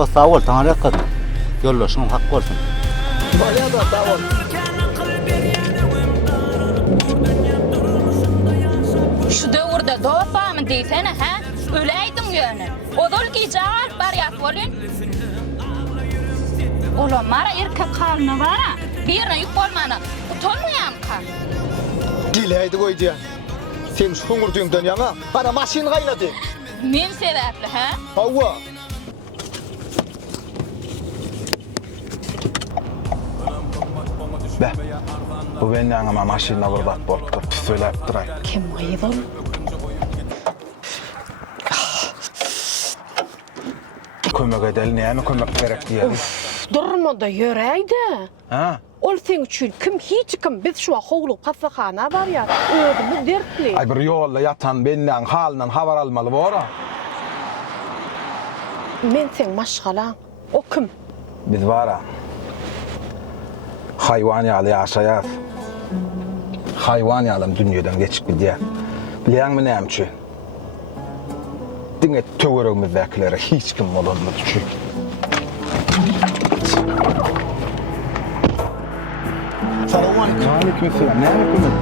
Ýa sağ bol, taňa dikkat. Ýollaşyň hak bolsun. Baya da sağ ol. Şu döwürde dopamyn diýsene ha? Öleýdim ýöne. Odol gijar barýat bolyn. Ola mara erkek halyna bara. Birine ýük bolmana. Utanmaýam ka. Dileydi koydu. Sen şu hungurduğundan yana bana maşin kaynadı. Men sebäpli ha? Hava. Be, bu benim yanıma maşinle vurdak bolup da söyleyip duray. Kim gaýdal? Kömek edelim, näme kömek gerek diýeli. Durmada ýöreýdi. Ha? Ol sen üçin kim hiç kim biz şu howlup hasahana barýar. Özümü dertli. Ay bir ýolda yatan benden halynan habar almaly bora. Men sen maşgala. O kim? Biz bara haywan ýaly ýaşaýar. Haywan ýalym dünýeden geçip gidýär. Bilýärmi näme üçin? Diňe töweregimizdäkilere hiç kim bolanmady üçin. Selamünaleyküm. Aleykümselam. Näme kömek?